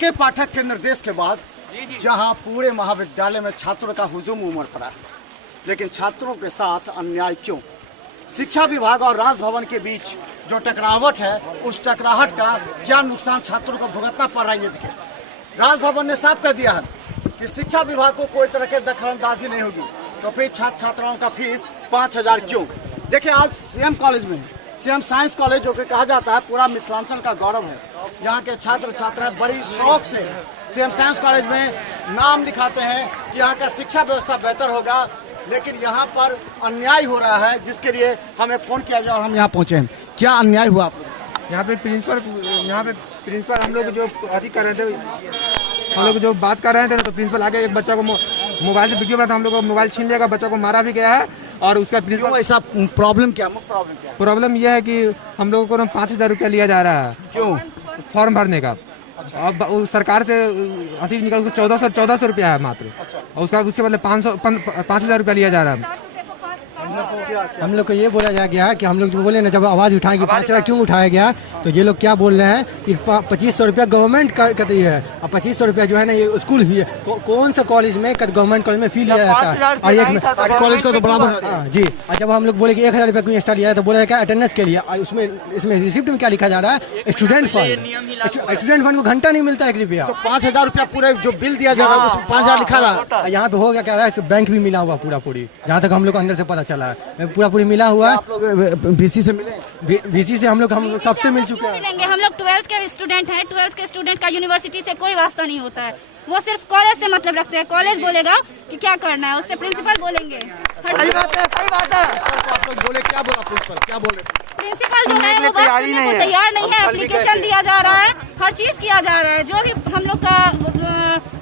के पाठक के निर्देश के बाद जहां पूरे महाविद्यालय में छात्रों का हुजूम उमड़ पड़ा है, लेकिन छात्रों के साथ अन्याय क्यों? शिक्षा विभाग और राजभवन के बीच जो टकरावट है, उस टकराहट का क्या नुकसान छात्रों को भुगतना पड़ रहा है? ये देखिए, राजभवन ने साफ कर दिया है कि शिक्षा विभाग को कोई तरह की दखलंदाजी नहीं होगी। तो फिर छात्र छात्राओं का फीस 5,000 क्यों? देखिए, आज सीएम कॉलेज में, सीएम साइंस कॉलेज जो कि कहा जाता है पूरा मिथिलांचल का गौरव है, यहाँ के छात्र छात्राएं बड़ी शौक से सीएम साइंस कॉलेज में नाम लिखाते हैं कि यहाँ का शिक्षा व्यवस्था बेहतर होगा, लेकिन यहाँ पर अन्याय हो रहा है, जिसके लिए हमें फोन किया गया और हम यहाँ पहुँचे हैं। क्या अन्याय हुआ आप लोग? यहाँ पे प्रिंसिपल हम लोग जो अधिक कर रहे थे, हम लोग जो बात कर रहे थे, तो प्रिंसिपल आके एक बच्चा को मोबाइल से वीडियो बना था, हम लोग को मोबाइल छीन लिया, बच्चा को मारा भी गया है। और उसका प्रिंसिपल ऐसा प्रॉब्लम क्या? प्रॉब्लम यह है कि हम लोगों को 5,000 रुपया लिया जा रहा है। क्यों? फॉर्म भरने का। अब सरकार से अधिक निकल 1400 रुपया है मात्र, और उसके बदले 5,000 रुपया लिया जा रहा है। हम लोग को ये बोला गया है कि हम लोग जो बोले ना, जब आवाज़ उठाएंगे 5,000 क्यों उठाया गया, तो ये लोग क्या बोल रहे हैं कि 2,500 रुपया गवर्नमेंट करती है, और 2,500 रुपया जो है ना ये स्कूल फी है। कौन सा कॉलेज में गवर्नमेंट कॉलेज में फी लिया जाता है, और एक कॉलेज का तो बराबर जी। और जब हम लोग बोले कि 1,000 रुपया क्यों एक्स्ट्रा लिया है, तो बोला क्या अटेंडेंस के लिए, और इसमें रिसिप्ट में क्या लिखा जा रहा है, स्टूडेंट फंड को घंटा नहीं मिलता 1 रुपया। 5,000 रुपया पूरे जो बिल दिया जा रहा है उसमें 5,000 लिखा रहा है। यहाँ पे हो गया क्या रहा है, बैंक भी मिला हुआ पूरी, जहाँ तक हम लोग को अंदर से पता चला है, पूरी मिला हुआ है। आप लोग बीसी से मिले? बीसी से हम लोग सबसे मिल चुके हैं। मिलेंगे, हम लोग 12th के स्टूडेंट हैं। 12th के स्टूडेंट का यूनिवर्सिटी से कोई वास्ता नहीं होता है, वो सिर्फ कॉलेज से मतलब रखते हैं। कॉलेज बोलेगा कि क्या करना है, उससे प्रिंसिपल बोलेंगे। सही बात है। आप लोग बोले, क्या बोला प्रिंसिपल? क्या बोले? प्रिंसिपल जो है वो बात सुनने को तैयार नहीं है। एप्लीकेशन दिया जा रहा है, हर चीज किया जा रहा है, जो भी हम लोग का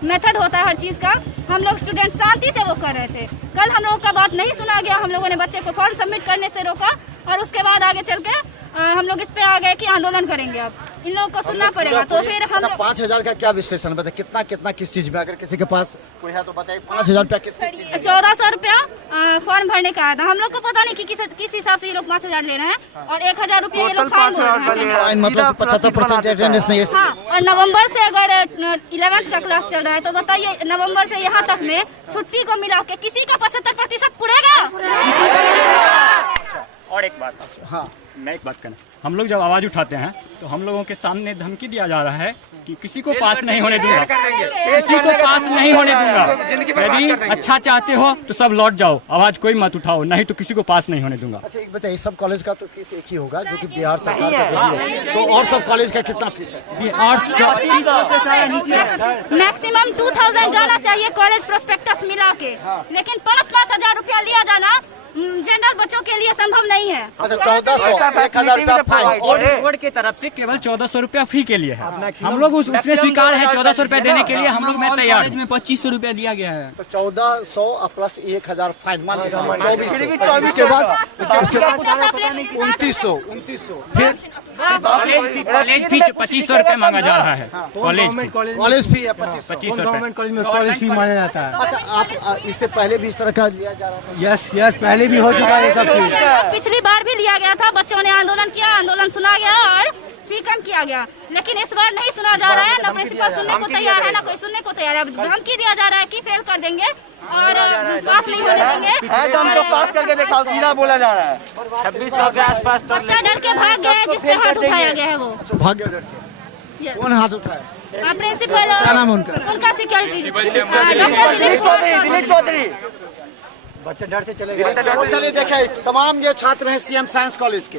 मेथड होता है हर चीज का, हम लोग स्टूडेंट शांति से वो कर रहे थे। कल हम लोगों का बात नहीं सुना गया, हम लोगों ने बच्चे को फॉर्म सबमिट करने से रोका, और उसके बाद आगे चल के हम लोग इस पे आ गए कि आंदोलन करेंगे। अब इन लोगों को सुनना पड़ेगा। तो फिर हम 5,000 का क्या विश्लेषण बताए? कितना किस चीज में? अगर किसी के पास कोई है तो बताइए। 5,000 रुपया किस चीज में? 1,400 रुपया फॉर्म भरने का आया था। हम लोग को पता नहीं कि किस हिसाब से ये लोग 5,000 ले रहे हैं, और 1,000 रुपया ये लोग फाइन भर रहे हैं। मतलब 75% अटेंडेंस नहीं है। हाँ, और नवंबर से अगर 11th का क्लास चल रहा है, तो बताइए नवंबर से यहाँ तक में छुट्टी को मिला के किसी का 75% पुड़ेगा? और एक बात, हाँ, मैं एक बात कहना, हम लोग जब आवाज उठाते हैं तो हम लोगों के सामने धमकी दिया जा रहा है कि किसी को पास नहीं होने दूंगा, किसी को पास नहीं होने दूंगा। यदि अच्छा चाहते हो तो सब लौट जाओ, आवाज कोई मत उठाओ, नहीं तो किसी को पास नहीं होने दूंगा। अच्छा, एक बताइए, सब कॉलेज का तो फीस एक ही होगा जो कि बिहार सरकार का देती है, तो और सब कॉलेज का कितना फीस है? और मैक्सिमम 2,000 जाना चाहिए कॉलेज प्रोस्पेक्टस मिला के, लेकिन 5,000 रुपया लिया जाना जनरल बच्चों के लिए संभव नहीं है। अच्छा, 1,400, 1,000 रुपया फाइन, और बोर्ड की तरफ से केवल 1,400 रुपया फी के लिए है। हम लोग उसमें स्वीकार है, 1,400 रुपया देने के लिए हम लोग में तैयार। कॉलेज में 2,500 रुपया दिया गया है, तो 1,400 प्लस 1,000 फाइन, मान लीजिए 2,400। उसके बाद 2,900, फिर कॉलेज फी 2,500 रुपया मांगा जा रहा है। कॉलेज फी है 2,500 गवर्नमेंट कॉलेज में कॉलेज फी माना जाता है। अच्छा, आप इससे पहले भी इस तरह का लिया जा रहा था? यस, पहले भी हो चुका है सब चीज। पिछली बार भी लिया गया था, बच्चों ने आंदोलन किया, आंदोलन सुना गया और फी कम किया गया, लेकिन इस बार नहीं सुना जा रहा है। ना प्रिंसिपल सुनने को तैयार है, ना कोई सुनने को तैयार है। धमकी दिया जा रहा है कि फेल कर देंगे और पास नहीं होने देंगे। पास करके दिखाओ, सीधा बोला जा रहा है। 2600 के आसपास बच्चा डर के भाग गया है, जिसपे हाथ उठाया गया है वो भाग गया। कौन हाथ उठाया? प्रिंसिपल, क्या नाम है उनका? उनका सिक्योरिटी डॉक्टर दिलीप चौधरी। बच्चे डर से चले गए। चलिए देखे, तमाम ये छात्र हैं सीएम साइंस कॉलेज के।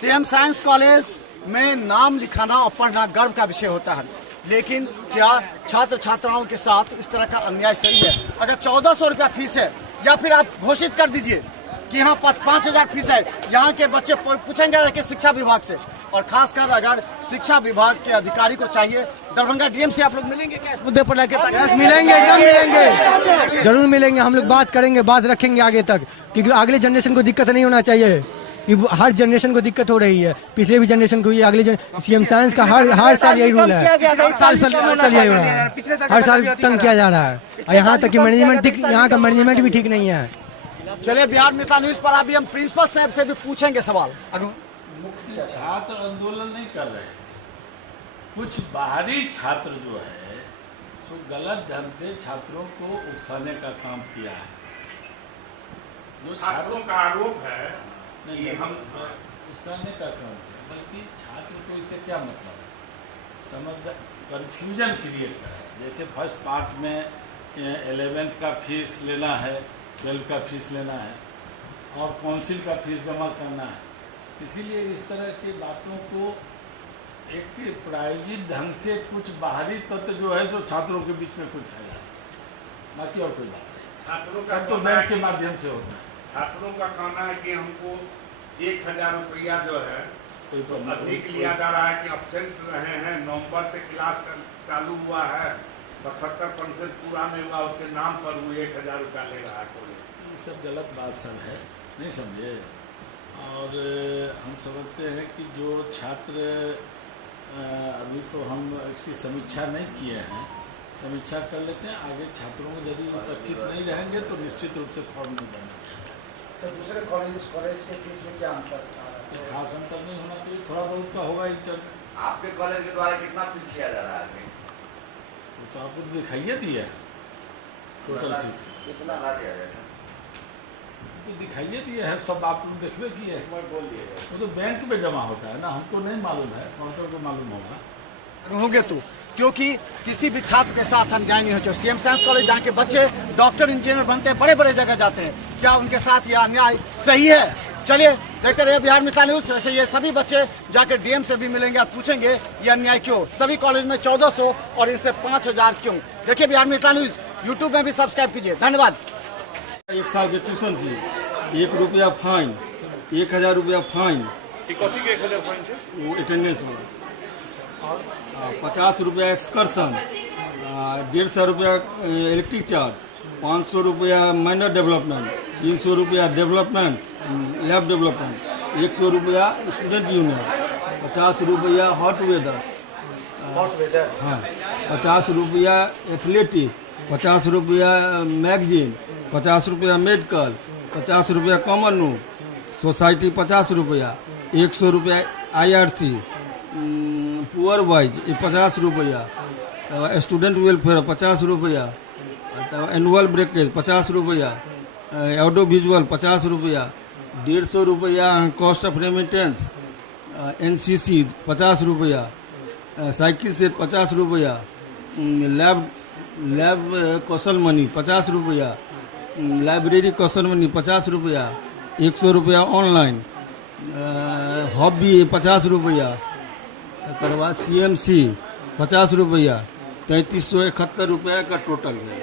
सीएम साइंस कॉलेज में नाम लिखाना और पढ़ना गर्व का विषय होता है, लेकिन क्या छात्र छात्राओं के साथ इस तरह का अन्याय सही है? अगर 1,400 रुपया फीस है, या फिर आप घोषित कर दीजिए कि यहाँ 5,000 फीस है, यहाँ के बच्चे पूछेंगे कि शिक्षा विभाग से, और खासकर अगर शिक्षा विभाग के अधिकारी को चाहिए, दरभंगा डीएम से आप लोग मिलेंगे क्या इस मुद्दे पर लेकर? मिलेंगे, एकदम मिलेंगे, जरूर मिलेंगे। हम लोग बात करेंगे, बात रखेंगे आगे तक, क्योंकि अगले जनरेशन को दिक्कत नहीं होना चाहिए। हर जनरेशन को दिक्कत हो रही है, पिछले भी जनरेशन को हुई, अगले सीएम साइंस का हर साल यही रूल है, हर साल यही हो रहा है, हर साल तंग किया जा रहा है। और यहाँ तक कि मैनेजमेंट, यहाँ का मैनेजमेंट भी ठीक नहीं है। चलिए, बिहार मिथिला न्यूज पर अभी हम प्रिंसिपल साहब से भी पूछेंगे सवाल। छात्र आंदोलन नहीं कर रहे हैं, कुछ बाहरी छात्र जो है सो गलत ढंग से छात्रों को उकसाने का काम किया है। जो छात्रों का आरोप है नहीं हम उकसाने का काम किया, बल्कि छात्र को इससे क्या मतलब है, समझ कन्फ्यूजन क्रिएट करा है। जैसे फर्स्ट पार्ट में 11th का फीस लेना है, 12th का फीस लेना है और काउंसिल का फीस जमा करना है। इसीलिए इस तरह की बातों को एक प्रायोजित ढंग से कुछ बाहरी तत्व जो है सो छात्रों के बीच में कुछ फैला, बाकी और कोई बात नहीं। छात्रों का सब तो बैंक के माध्यम से होता है। छात्रों का कहना है कि हमको 1000 रुपया जो है तो अधिक लिया जा रहा है कि अब्सेंट रहे हैं, नवंबर से क्लास चालू हुआ है, 75% पूरा नहीं हुआ, उसके नाम पर वो 1000 रुपया ले रहा है कॉलेज। ये सब गलत बात सब है, नहीं समझे। और हम समझते हैं कि जो छात्र अभी तो हम इसकी समीक्षा नहीं किए हैं, समीक्षा कर लेते हैं। आगे छात्रों को यदि उपस्थित नहीं रहेंगे तो निश्चित रूप से फॉर्म नहीं बनना चाहिए। तो दूसरे कॉलेज के फीस में क्या अंतर? खास अंतर नहीं होना चाहिए, थोड़ा बहुत का होगा इंटर। आपके कॉलेज के द्वारा कितना फीस लिया जा रहा है? वो तो आपको दिखाइए दिया टोटल फीस कितना ला दिया जाएगा तो दिखाइए दिया है, सब आप लोग देखबे किए हैं। वो तो बैंक में जमा होता है ना, हमको नहीं मालूम है, काउंटर को मालूम होगा। होंगे तो क्योंकि किसी भी छात्र के साथ अन्याय नहीं हो चाहिए। सीएम साइंस कॉलेज जहाँ के बच्चे डॉक्टर इंजीनियर बनते हैं, बड़े बड़े जगह जाते हैं, क्या उनके साथ यह अन्याय सही है? चलिए देखते रहिए बिहार मिथिला न्यूज। वैसे ये सभी बच्चे जाके डीएम से भी मिलेंगे और पूछेंगे ये अन्याय क्यों। सभी कॉलेज में 1400 और इनसे 5000 क्यों? देखिए बिहार मिथिला न्यूज यूट्यूब में भी सब्सक्राइब कीजिए। धन्यवाद। 1 साल के ट्यूशन फी, 1 रुपया फाइन, 1000 रुपया फाइन, वो अटेंडेंस वाला, 50 रुपया एक्सकर्सन, 150 रुपया इलेक्ट्रिक चार्ज, 500 रुपया माइनर डेवलपमेंट, 300 रुपया डेवलपमेंट लैब डेवलपमेंट, 100 रुपया स्टूडेंट यूनियन, 50 रुपया हॉट वेदर, हाँ, 50 रुपया एथलेटिक, 50 रुपया मैगजीन, 50 रुपया मेडिकल, 50 रुपया कॉमन रूम, सोसाइटी 50 रुपया, 100 रुपया IRC, पुअर वाइज 50 रुपया, स्टूडेंट वेलफेयर 50 रुपया, एनुअल ब्रेकेज 50 रुपया, ऑडियो विजुअल 50 रुपया, 150 रुपया कॉस्ट ऑफ रेमिटेंस, NCC 50 रुपया, साइकिल सेट 50 रुपया, लैब कौशल मनी 50 रुपया, लाइब्रेरी कौशल मनी 50 रुपया, 100 रुपया ऑनलाइन, हॉबी 50 रुपया, तकर बाद CMC 50 रुपया, 3371 रुपया का टोटल है।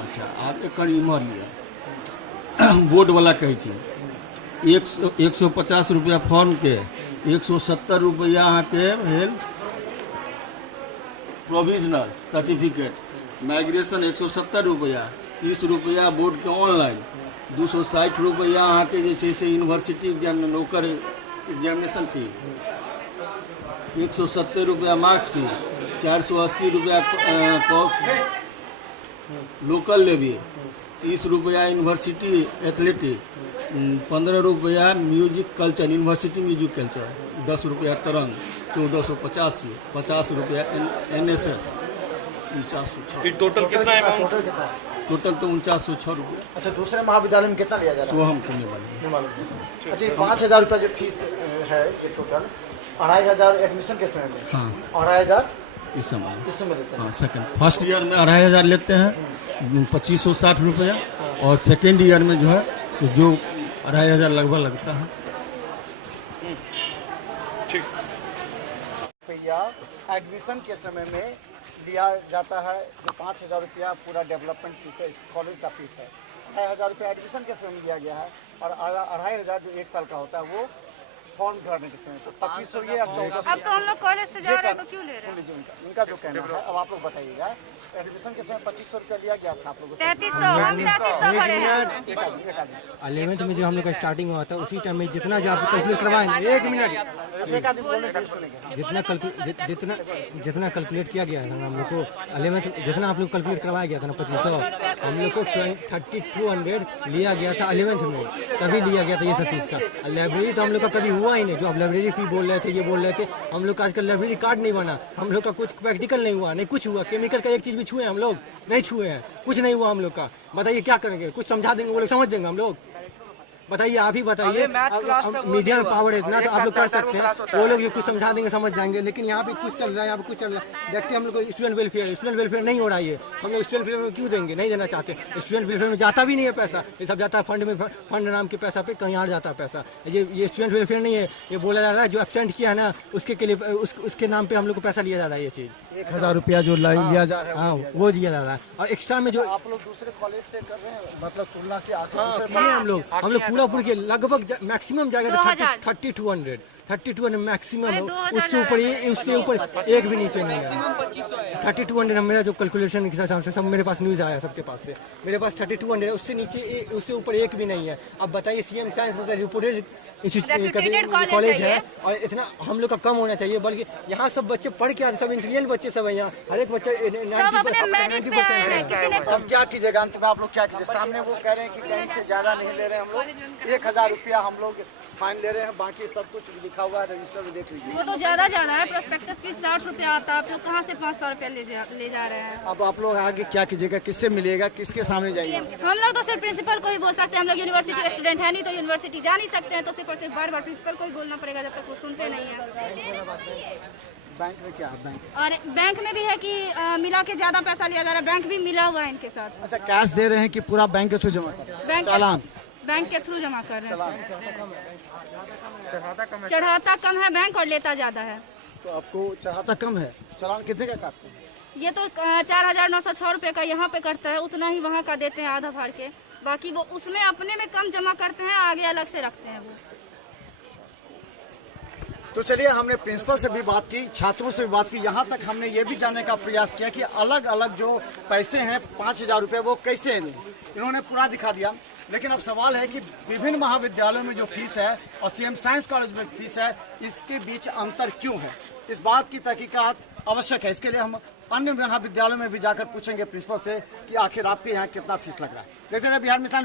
अच्छा आप एक इमहर लिया बोर्ड वाला कहै छी 150 रुपया फॉर्म के, 170 रुपया अहाँ के भेल प्रोविजनल सर्टिफिकेट, माइग्रेशन 170 रुपया, 30 रुपया बोर्ड के ऑनलाइन, 260 रुपया अहाँ के जे छै से यूनिवर्सिटी एग्जाम ओकर एग्जामिनेशन फी, 170 रुपया मार्क्स फी, 480 रुपया लोकल लेवी, 30 रुपया यूनिवर्सिटी एथलेटिक, 15 रुपया music culture university music culture, 10 रुपया तरंग, 1450, 50 रुपया NSS, 4906। टोटल कितना है? टोटल तो 4906 रुपया। अच्छा दूसरे महाविद्यालय में कितना लिया जा रहा है? सोहम को नहीं मालूम। अच्छा 5000 रुपया जो फीस है ये टोटल 2500 एडमिशन के समय में, हाँ 2500 इस समय लेते हैं। हाँ सेकंड फर्स्ट ईयर में 2500 लेते हैं, 2560 रुपया, और सेकेंड ईयर में जो है तो जो 2500 लगभग लगता है। रुपया एडमिशन के समय में लिया जाता है, जो 5000 रुपया पूरा डेवलपमेंट फीस है, कॉलेज का फीस है। 2500 रुपया एडमिशन के समय में लिया गया है और 2500 जो 1 साल का होता है वो फॉर्म भरने के समय। तो 2500 ये 1400। अब तो हम लोग कॉलेज से जा रहे हैं तो क्यों ले रहे हैं? सुन लीजिए इनका जो कहना है, अब आप लोग बताइएगा। एडमिशन के समय 2500 रुपया लिया गया था आप लोगों से? 3300 हम 3300 भरे हैं। 11th में जो हम लोग का स्टार्टिंग हुआ था उसी टाइम में जितना जो आप कैलकुलेट करवाएंगे, 1 मिनट जितना कैलकुलेट किया गया था ना हम लोग को 11th जितना आप लोग कैलकुलेट करवाया गया था ना 2500 हम लोग को 3200 लिया गया था 11th में, तभी लिया गया था ये सब चीज़ का। लाइब्रेरी तो हम लोग का कभी हुआ ही नहीं, जो आप लाइब्रेरी फी बोल रहे थे ये बोल रहे थे, हम लोग का आजकल लाइब्रेरी कार्ड नहीं बना, हम लोग का कुछ प्रैक्टिकल नहीं हुआ, नहीं कुछ हुआ। केमिकल का एक चीज़ भी छुए हम लोग नहीं छुए हैं, कुछ नहीं हुआ हम लोग का। बताइए क्या करेंगे, कुछ समझा देंगे वो लोग समझ देंगे हम लोग? बताइए, आप ही बताइए। मीडिया में पावर है इतना तो आप लोग कर सकते हैं, वो लोग ये कुछ समझा देंगे समझ जाएंगे, लेकिन यहाँ पे कुछ चल रहा है, यहाँ पे कुछ चल रहा है। देखते हम लोग को स्टूडेंट वेलफेयर नहीं हो रहा है, हम लोग स्टूडेंट वेलफेयर में क्यों देंगे, नहीं देना चाहते। स्टूडेंट वेलफेयर में जाता भी नहीं है पैसा, ये सब जाता है फंड में, फंड नाम के पैसा पे कहीं और जाता है पैसा। ये स्टूडेंट वेलफेयर नहीं है, ये बोला जा रहा है जो एब्सेंट किया है ना उसके लिए उसके नाम पे हम लोग को पैसा लिया जा रहा है। ये चीज़ 1000 रुपया जो लिया जा रहा है, हाँ वो दिया जा रहा है। और एक्स्ट्रा में जो आप लोग दूसरे कॉलेज से कर रहे हैं, मतलब तुलना के हम लोग पूरा के लगभग मैक्सिमम जाएगा 3200 मैक्सिमम है, उससे ऊपर एक भी नीचे नहीं है। 3200 मेरा जो कैलकुलेशन के हिसाब से सब मेरे पास न्यूज़ आया सबके पास से, मेरे पास 3200 है, उससे नीचे उससे ऊपर एक भी नहीं है। अब बताइए सीएम साइंस से रिपोर्टेड कॉलेज है और इतना हम लोग का कम होना चाहिए, बल्कि यहाँ सब बच्चे पढ़ के आते, सब इंटेलिजेंट बच्चे सब है यहाँ, हर एक बच्चा 90% है। अब क्या कीजिएगा अंत में, आप लोग क्या कीजिए? सामने वो कह रहे हैं कि कहीं से ज्यादा नहीं ले रहे हैं हम लोग, 1000 रुपया हम लोग फाइन ले रहे हैं, बाकी सब कुछ लिखा हुआ है रजिस्टर में, देख लीजिए। वो तो ज्यादा है, प्रोस्पेक्टस फीस 60 रुपया आता है, आप लोग कहाँ से 500 रुपया ले जा रहे हैं? अब आप लोग आगे क्या कीजिएगा, किससे मिलेगा, किसके सामने जाइए? हम लोग तो सिर्फ प्रिंसिपल को ही बोल सकते हैं, हम लोग यूनिवर्सिटी के स्टूडेंट है नहीं तो यूनिवर्सिटी जा नहीं सकते हैं, तो सिर्फ और सिर्फ बार प्रिंसिपल को ही बोलना पड़ेगा जब तक वो सुनते नहीं है। बैंक में क्या है? और बैंक में भी है कि मिला के ज्यादा पैसा लिया जा रहा है, बैंक भी मिला हुआ है इनके साथ। अच्छा, कैश दे रहे हैं कि पूरा बैंक के थ्रू जमा कर रहे हैं? चालान बैंक के थ्रू जमा कर रहे हैं। चढ़ाता कम है बैंक और लेता ज्यादा है। तो आपको चढ़ाता कम है, चालान कितने का काटते हैं? ये तो 4906 रुपये का यहाँ पे कटता है, उतना ही वहाँ का देते हैं आधा फाड़ के, बाकी वो उसमें अपने में कम जमा करते हैं, आगे अलग से रखते हैं वो। तो चलिए, हमने प्रिंसिपल से भी बात की, छात्रों से भी बात की, यहाँ तक हमने ये भी जानने का प्रयास किया कि अलग अलग जो पैसे हैं 5000 रुपये वो कैसे हैं, इन्होंने पूरा दिखा दिया। लेकिन अब सवाल है कि विभिन्न महाविद्यालयों में जो फीस है और सीएम साइंस कॉलेज में फीस है, इसके बीच अंतर क्यों है, इस बात की तहकीकात आवश्यक है। इसके लिए हम अन्य महाविद्यालयों में भी जाकर पूछेंगे प्रिंसिपल से कि आखिर आपके यहाँ कितना फीस लग रहा है। देखते रहे बिहार मिसाल।